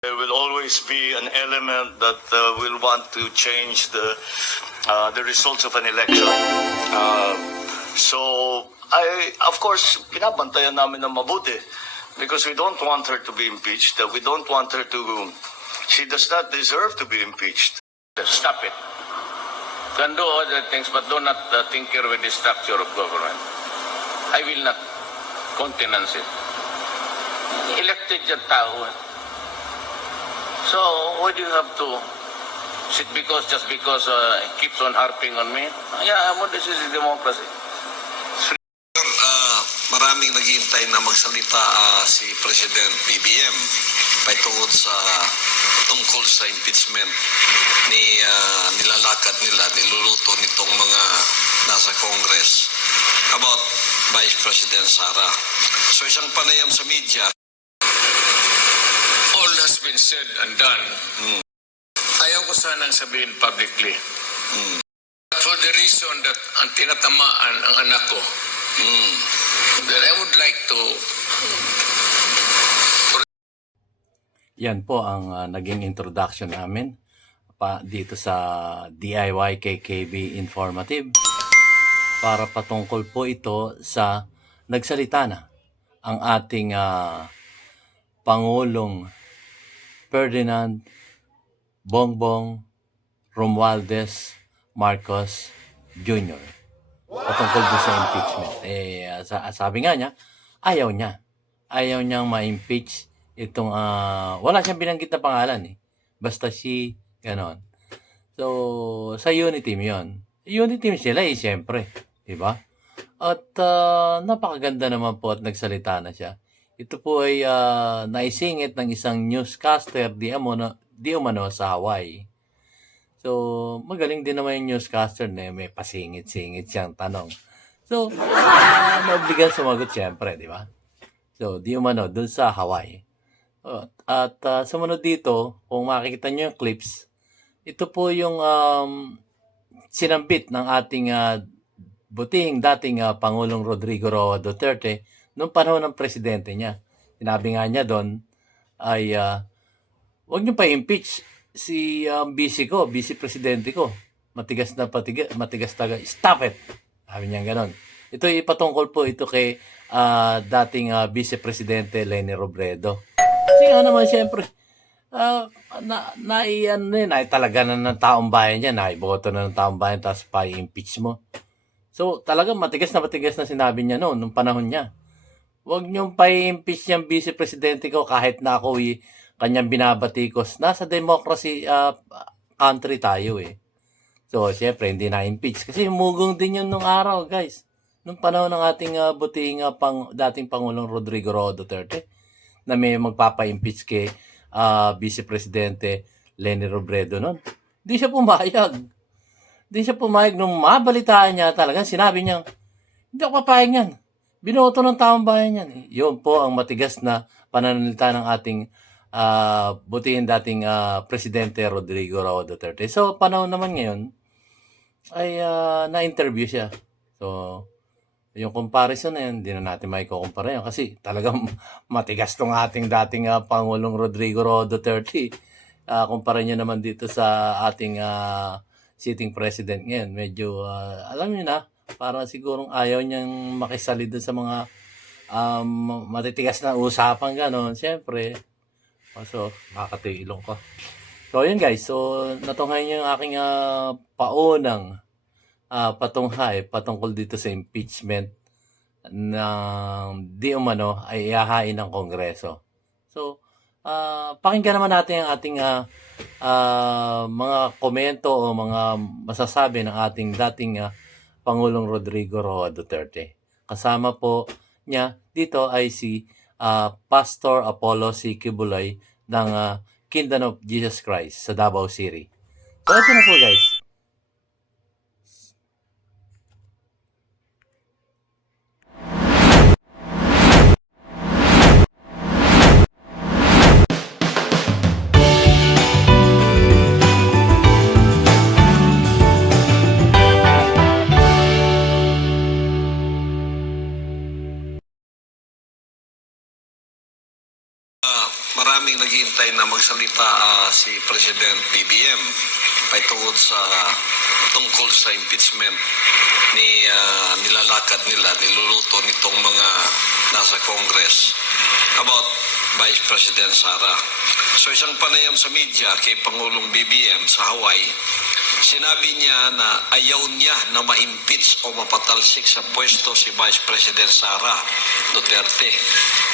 There will always be an element that will want to change the results of an election. So, of course, pinabantayan namin ng mabuti because we don't want her to be impeached. We don't want her to. She does not deserve to be impeached. Stop it. Can do other things, but do not tinker with the structure of government. I will not countenance it. Elected yung tao. So, why do you have to sit just because it keeps on harping on me? Yeah, this is democracy. Maraming naghihintay na magsalita si President BBM tungkol sa impeachment ni nilalakad nila, niluluto nitong mga nasa Congress about Vice President Sara. So isang panayam sa media. All has been said and done. Ayaw ko sanang sabihin publicly. For the reason that ang tinatamaan ang anak ko, that I would like to... Yan po ang naging introduction namin dito sa DIY KKB Informative para patungkol po ito sa nagsalita na ang ating Pangulong Ferdinand Bongbong Romualdez Marcos Jr. patungkol doon sa impeachment. Sabi nga niya, ayaw niyang ma-impeach itong, wala siyang binanggit na pangalan Basta ganon. So, sa unity team yun. Unity team sila siyempre. Diba? At napakaganda naman po at nagsalita na siya. Ito po ay naisingit ng isang newscaster di umano sa Hawaii. So, magaling din naman yung newscaster na may pasingit-singit siyang tanong. So, naobligan sumagot siyempre, di ba? So, di umano, dun sa Hawaii. At sumunod dito, kung makikita nyo yung clips, ito po yung sinambit ng ating butihing dating Pangulong Rodrigo Roa Duterte noong panahon ng presidente niya. Sinabi nga niya doon ay huwag niyo pa impeach si vice presidente ko. Matigas taga. Stop it! Sabi niya gano'n. Ito ipatungkol po ito kay dating vice presidente Leni Robredo. Kasi nga naman siyempre, talaga na ng taong bayan niya, naiboto na ng taong bayan, tapos pa i-impeach mo. So, talagang matigas na sinabi niya noon, nung panahon niya. Huwag niyong pa i-impeach yung vice presidente ko kahit na ako kanyang binabatikos. Nasa democracy country tayo So, siyempre, hindi na-impeach. Kasi humugong din yun nung araw, guys. Nung panahon ng ating butihing dating Pangulong Rodrigo Roa Duterte na may magpapa-impeach kay Vice Presidente Leni Robredo noon. Hindi siya pumayag nung mabalitaan niya talaga. Sinabi niya, hindi ako papayag yan. Binoto ng taong bayan yan. Yun po ang matigas na pananalita ng ating butihin dating Presidente Rodrigo Roa Duterte. So, panahon naman ngayon ay na-interview siya. So, yung comparison na yun, hindi na natin maikukumpara yun kasi talagang matigas tong ating dating Pangulong Rodrigo Roa Duterte. Kumpara nyo naman dito sa ating sitting president ngayon. Medyo, alam nyo na, para sigurong ayaw niyang makisali doon sa mga matitigas na usapan gano'n. Siyempre, so, makakatilong ko. So, yun guys. So, natunghay niyo yung aking paunang patunghay patungkol dito sa impeachment ng di umano ay ihahain ng Kongreso. So, pakinggan naman natin ang ating mga komento o mga masasabi ng ating dating Pangulong Rodrigo Roa Duterte. Kasama po niya dito ay si Pastor Apollo C. Kibuloy ng Kingdom of Jesus Christ sa Davao City. So, ito na po guys. maraming naghihintay na magsalita si President BBM tungkol sa impeachment nilalakad nila, niluluto nitong mga nasa Congress about Vice President Sara. So isang panayam sa media kay Pangulong BBM sa Hawaii, sinabi niya na ayaw niya na ma-impeach o mapatalsik sa pwesto si Vice President Sara Duterte.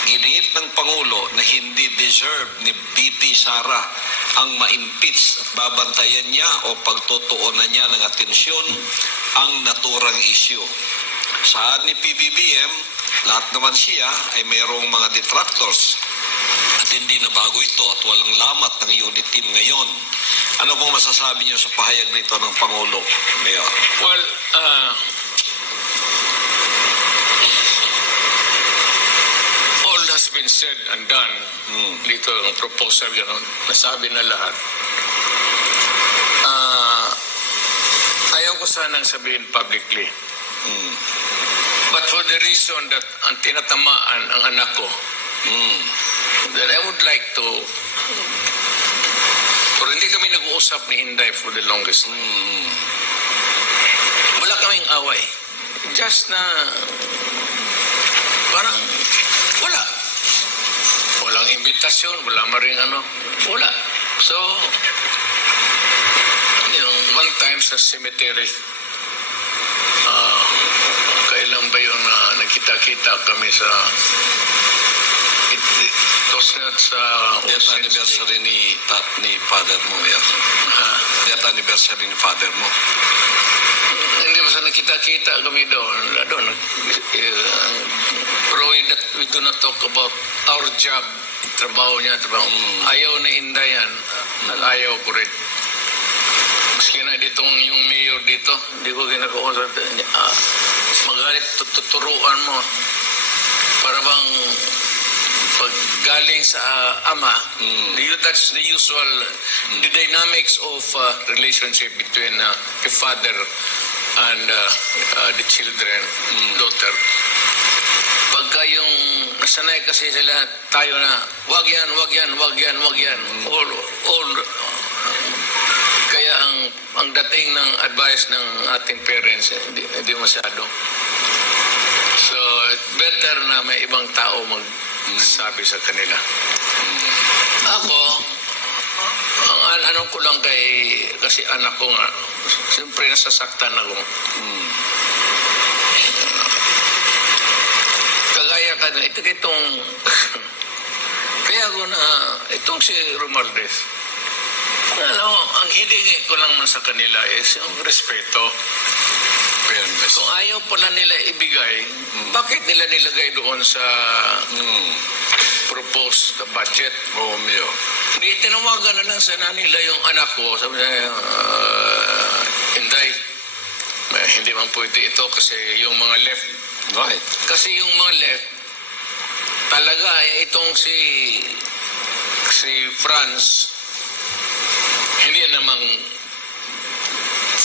Giniit ng Pangulo na hindi deserve ni VP Sara ang ma-impeach at babantayan niya o pagtutuunan niya ng atensyon ang naturang issue. Saad ni PBBM, lahat naman siya ay mayroong mga detractors at hindi na bago ito at walang lamat ng unit team ngayon. Ano pong masasabi niyo sa pahayag nito ng Pangulo, Mayor? Well, all has been said and done. Dito ang proposal, gano'n, nasabi na lahat. Ayaw ko sanang sabihin publicly. But for the reason that ang tinatamaan ang anak ko, that I would like to, or hindi kami nag-uusap ni Inday for the longest time. Wala kaming away. Just na, parang, wala. Walang imbitasyon, wala maring ano, wala. So, one time sa cemetery, kailan ba yung nakita-kita kami sa Death anniversary ni father mo, Mayor. Death anniversary ni father mo. Hindi ba sa nakita-kita kami doon? Pero we do not talk about our job. Trabaho niya, trabaho. Ayaw na Inday yan. Ayaw ko rin. Maski na ditong yung mayor dito, hindi ko ginagawa. Magalit, tuturuan mo. Para bang pag galing sa ama, that's the usual, the dynamics of relationship between the father and the children, daughter. Pagka yung nasanay kasi sila, tayo na, wag yan. Kaya ang dating ng advice ng ating parents, hindi masyado. So, better na may ibang tao magsabi sa kanila. Ako, ang ano ko lang kasi anak ko nga, siyempre nasasaktan ako. Kagaya ka na, itong, kaya ako na, itong si Romualdez, ang hilingi ko lang sa kanila is yung respeto. Kung ayaw pala nila ibigay, bakit nila nilagay doon sa proposed budget? Hindi, tinawagan na lang sana nila yung anak ko. Sabi niya, Inday, hindi man pwede ito kasi yung mga left. Right. Kasi yung mga left, talaga itong si Franz, hindi namang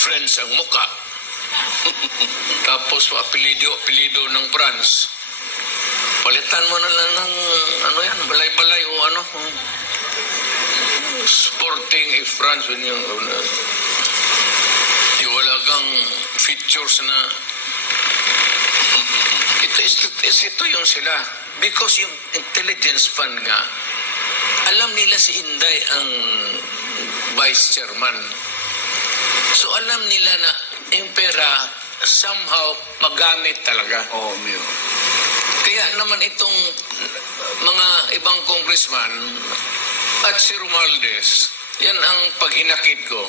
friends ang muka. Tapos apelido ng Franz. Palitan mo na lang ng balay-balay o sporting if Franz yung wala kang features na ito yung sila. Because yung intelligence fund nga, alam nila si Inday ang vice chairman. So alam nila na yung pera somehow magamit talaga. Kaya naman itong mga ibang congressman at si Romualdez, yan ang paghinakit ko.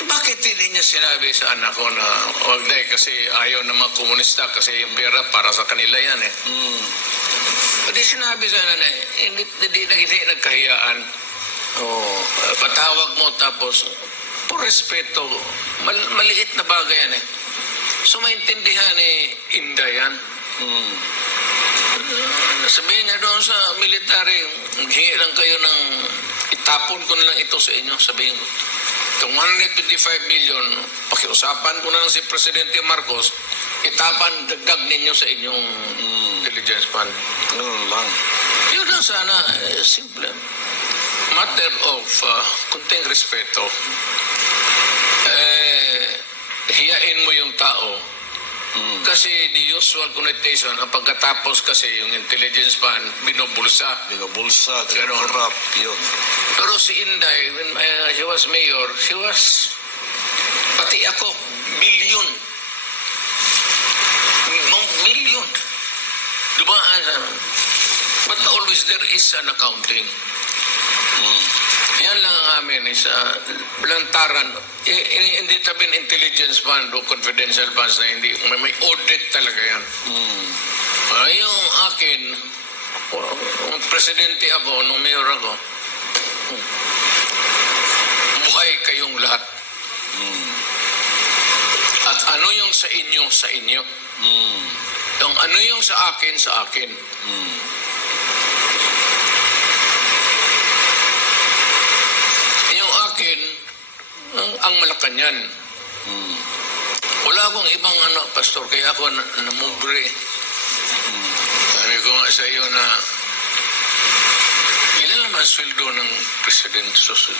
Bakit hindi niya sinabi sa anak ko na wag na kasi ayaw ng mga komunista kasi yung pera para sa kanila yan eh. Hindi sinabi sa nanay, hindi nagkahiyaan. Patawag mo tapos por respeto, maliit na bagay yan eh. So maintindihan ni Inday yan. Sabihin niya doon sa military, maghingi lang kayo ng itapon ko na lang ito sa inyo. Sabihin ko, itong 125 million, pakiusapan ko na lang si Presidente Marcos, dagdag ninyo sa inyong intelligence fund. Ganun lang. Yun na. lang sana, simple. Matter of kunting respeto. Hiyain mo yung tao. Kasi the usual connotation, ang pagkatapos kasi yung intelligence fan, binubulsa. Binubulsa, Ganon. corrupt, yun. Pero si Inday, when she was mayor, she was, pati ako, billion. Million. Diba? But always there is an accounting. Yan lang ang amin is lantaran. Hindi sabihin intelligence fund o confidential funds na hindi. May audit talaga yan. Yung akin, nung presidente ako, nung mayor ako, buhay kayong lahat. At ano yung sa inyo, sa inyo. Yung ano yung sa akin, sa akin. Yung akin, ang Malacanang. Wala akong ibang pastor, kaya ako namugre. Sabi ko nga sa iyo na ilan naman sweldo ng President Susu.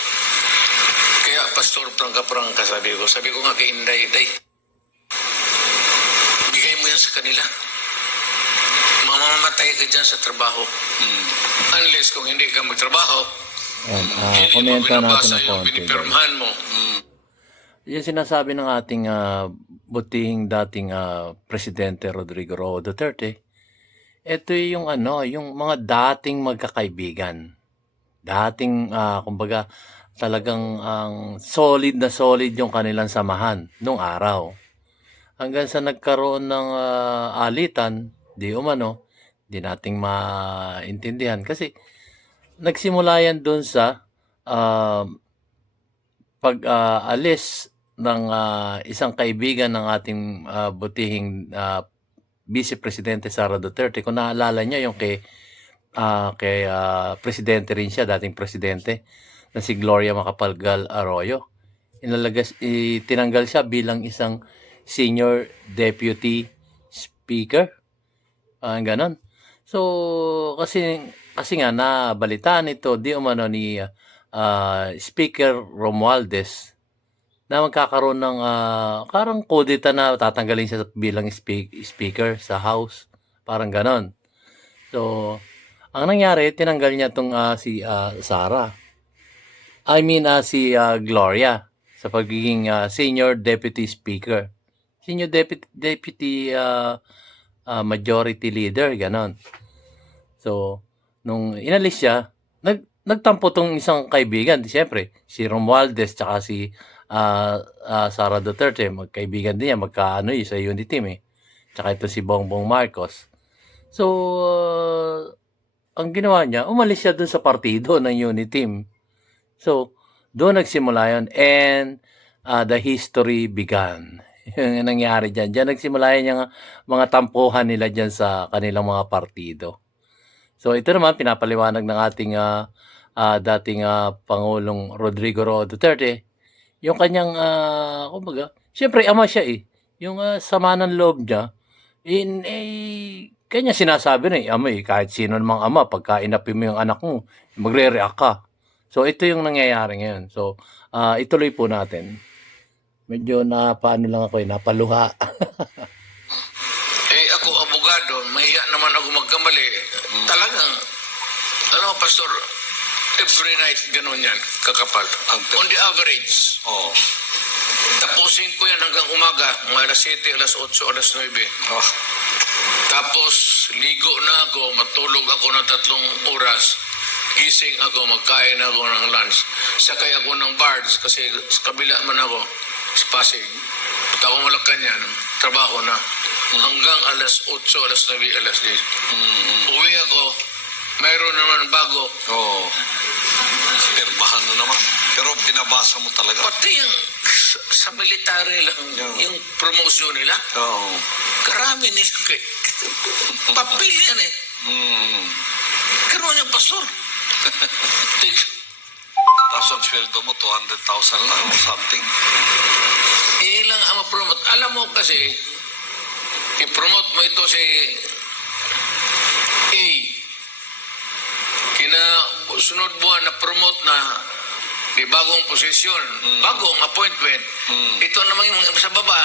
Kaya Pastor Prangka, sabi ko nga kay Inday, bigay mo yan sa kanila. Mamamatay ka dyan sa trabaho. Unless kung hindi ka magtrabaho, hindi mo komento natin binabasa ng yung konti. pinipirmahan mo. Yung sinasabi ng ating butihing dating Presidente Rodrigo Roa Duterte, ito yung yung mga dating magkakaibigan. Dating, kumbaga, talagang solid na solid yung kanilang samahan nung araw. Hanggang sa nagkaroon ng alitan, di nating maintindihan. Kasi nagsimula yan dun sa pag-alis ng isang kaibigan ng ating butihing Vice Presidente Sara Duterte. Kung naalala niya yung kay Presidente rin siya, dating Presidente, na si Gloria Macapagal Arroyo. Tinanggal siya bilang isang Senior Deputy Speaker. Ganon. So, kasi nga nabalitaan ito ni Speaker Romualdez na magkakaroon ng karang kudeta na tatanggalin siya bilang speaker sa House. Parang ganon. So, ang nangyari, tinanggal niya itong si Sara. Si Gloria sa pagiging Senior Deputy Speaker. Senior Deputy Majority Leader, ganon. So, nung inalis siya, nagtampo tong isang kaibigan. Siyempre, si Romualdez tsaka si Sara Duterte, magkaibigan din yan, sa unity team Tsaka ito si Bongbong Marcos. So, ang ginawa niya, umalis siya dun sa partido ng unity team. So, doon nagsimula yun. And the history began. Yung nangyari dyan. Diyan nagsimula yan yung mga tampuhan nila dyan sa kanilang mga partido. So, ito naman, pinapaliwanag ng ating dating Pangulong Rodrigo Roa Duterte, yung kanyang, kumbaga, siyempre, ama siya Yung sama ng loob niya, kanya sinasabi na ama kahit sino namang ama, pagka inapi mo yung anak mo, magre-react ka. So, ito yung nangyayari ngayon. So, ituloy po natin. Medyo napaluha. Ako, abogado, mahiya naman ako magkamali. Talagang, Pastor, every night ganun yan, kakapal. On the average. Oh. Tapusin ko yan hanggang umaga, mga alas 7, alas 8, alas 9. Oh. Tapos, ligo na ako, matulog ako ng 3 oras. Gising ako, magkain ako ng lunch. Sakay ako ng bars kasi sa kabila man ako, sa Pasig. Punta ako Malacanang, trabaho na. Hanggang alas 8, alas 9, alas 10. Uwi ako, mayroon naman bago. Oo. Pirmahan na naman. Pero binabasa mo talaga. Pati yung sa military lang, yung promotion nila. Oo. Karami nila. Papel yan Karoon yung pastor. Tapos ang sweldo mo, 200,000 lang or something. Ilang ang promote. Alam mo kasi, i-promote mo ito si A. sunod buwan na promote na di bagong posisyon, bagong appointment. Ito naman yung sa baba,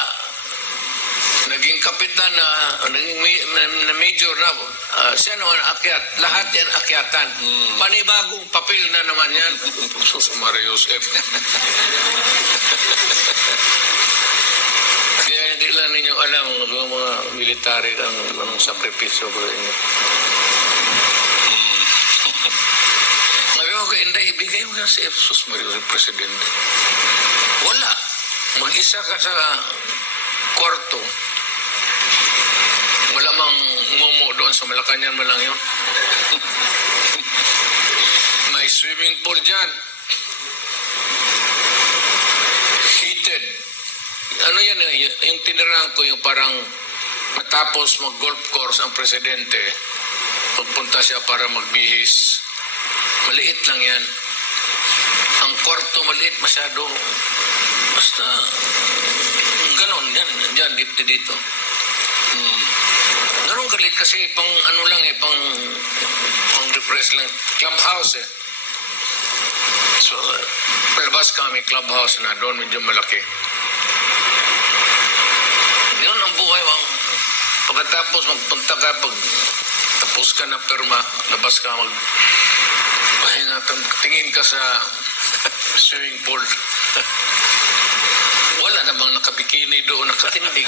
naging kapitan na, naging na major na, siya naman akyat. Lahat yan akyatan. Panibagong papel na naman yan. Sus Maria Josep. Kaya hindi lang ninyo alam ang mga military ang sakripisyo ko inyo. Sabi ko kay Inday, ibigay mo na si Jesus Maria Josep Presidente. Wala. Mag-isa ka sa kwarto. Wala mang ngumo doon sa Malacanang man lang yun. May swimming pool dyan. Heated. Ano yan, yung tinirang ko, yung parang matapos mag-golf course ang presidente, pagpunta siya para magbihis. Maliit lang yan. Ang kwarto maliit masyado. Basta, ganon, yan, dito. Ganun kalit kasi pang ano lang pang refresh lang. Clubhouse So, palabas kami clubhouse na doon medyo malaki. Yun ang buhay mo. Pagkatapos magpunta ka, pag tapos ka na perma, labas ka pahinga, tingin ka sa swimming pool. Wala namang nakabikini doon, nakatindig.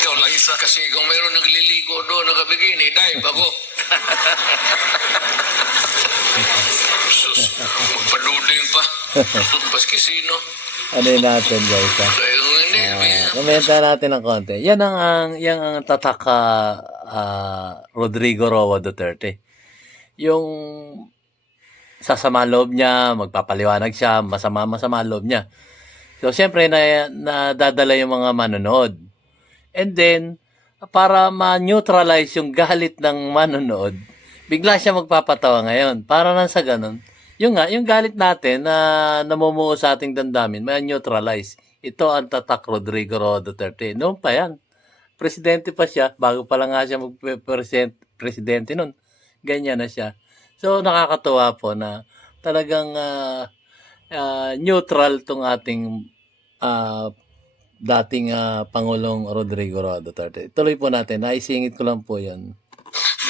Ikaw lang isa. Kasi kung mayroon nagliligo doon, nakabikini, dive ako. Sus, magpaduding pa. Paski sino. Ano yun natin, guys, ha? Kaya kung hindi, Komenta natin ng konti. Yan ang tatak Rodrigo Roa Duterte. Yung sasama loob niya, magpapaliwanag siya, masama loob niya. So, siyempre, nadadala yung mga manonood. And then, para ma-neutralize yung galit ng manonood, bigla siya magpapatawa ngayon. Para nang sa ganun, yung galit natin na namumuo sa ating damdamin, ma-neutralize. Ito ang tatak Rodrigo Roa Duterte. Noon pa yan. Presidente pa siya, bago pa lang nga siya presidente noon. Ganyan na siya. So, nakakatuwa po na talagang neutral tong ating dating Pangulong Rodrigo Roa Duterte. Tuloy po natin. Naisingit ko lang po yan.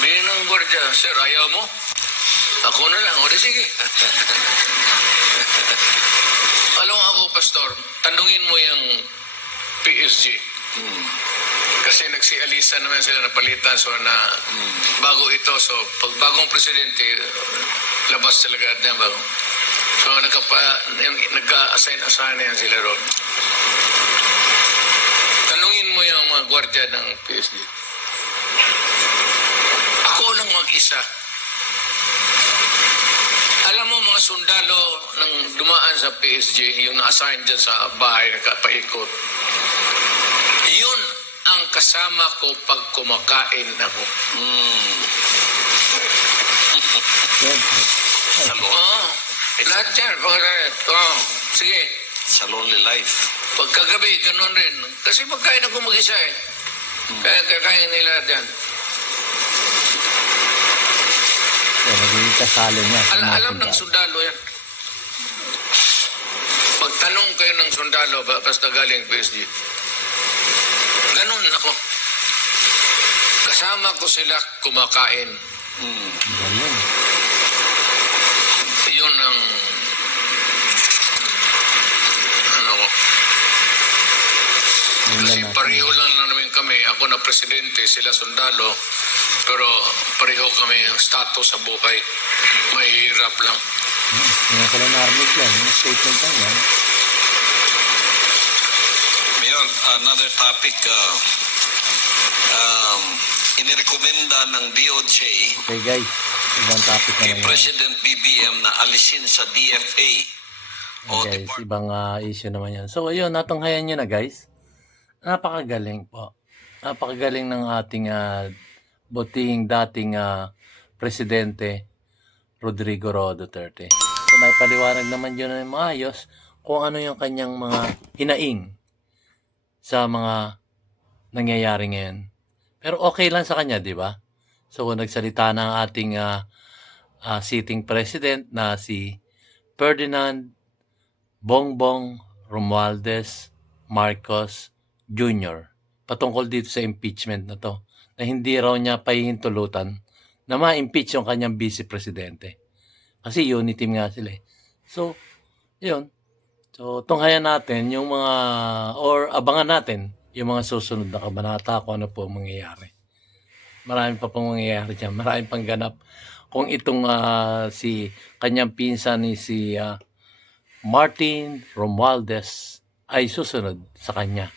Bilang ng gwardiya, sir, ayaw mo? Ako na lang. O, di sige. Alam mo ako, Pastor, tanungin mo yung PSG. Kasi nagsialisa naman sila napalitan so na bago ito. So, pag bagong presidente, labas talaga niya bago. So, nagka-assign yan sila ron. Tanungin mo yung mga gwardiya ng PSG. Ako lang mag-isa. Alam mo mga sundalo nang dumaan sa PSG, yung na-assign dyan sa bahay, nakapaikot. Yun ang kasama ko pag kumakain ako. Lahat yan. Sige. Sa lonely life. Pagkagabi, ganun rin. Kasi pagkain ako mag-isa Kaya kakain nila yan. So, naging kasalo niya. Alam ng sundalo yan. Pagtanong kayo ng sundalo, basta galing PSG. Ganun ako. Kasama ko sila kumakain. Ganun. Yun ang kasi pareho lang namin kami. Ako na presidente, sila sundalo. Pero pareho kami ang status sa buhay. Mahirap lang. Ngayon ko lang narinig yan. Yung statement lang yan. Mayor, another topic, inirekomenda ng DOJ Okay, guys. Ibang topic na kay naman. President BBM na alisin sa DFA. Okay, guys, ibang issue naman yan. So, ayun, natunghayan nyo na, guys. Napakagaling po. Napakagaling ng ating butihing dating presidente Rodrigo Roa Duterte. So, naipaliwanag naman yun ng maayos kung ano yung kanyang mga hinaing sa mga nangyayari ngayon. Pero okay lang sa kanya, di ba? So, nagsalita na ang ating sitting president na si Ferdinand Bongbong Romualdez Marcos Jr. patungkol dito sa impeachment na to, na hindi raw niya pahihintulutan na ma-impeach yung kanyang vice presidente. Kasi unity team nga sila eh. So, yun. So, tunghayan natin yung mga, or abangan natin yung mga susunod na kabanata kung ano po ang mangyayari. Marami pa pong mangyayari dyan. Marami pang ganap. Kung itong si kanyang pinsan ni si Martin Romualdez ay susunod sa kanya.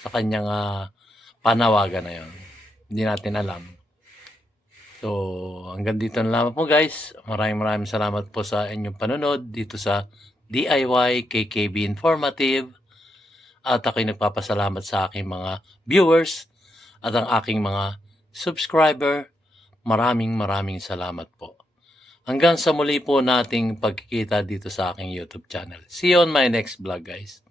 Sa kanyang panawagan na yun. Hindi natin alam. So, hanggang dito na lamang po guys. Maraming salamat po sa inyong panonood dito sa DIY KKB Informative. At ako'y nagpapasalamat sa aking mga viewers at ang aking mga subscriber. Maraming salamat po. Hanggang sa muli po nating pagkikita dito sa aking YouTube channel. See you on my next vlog guys.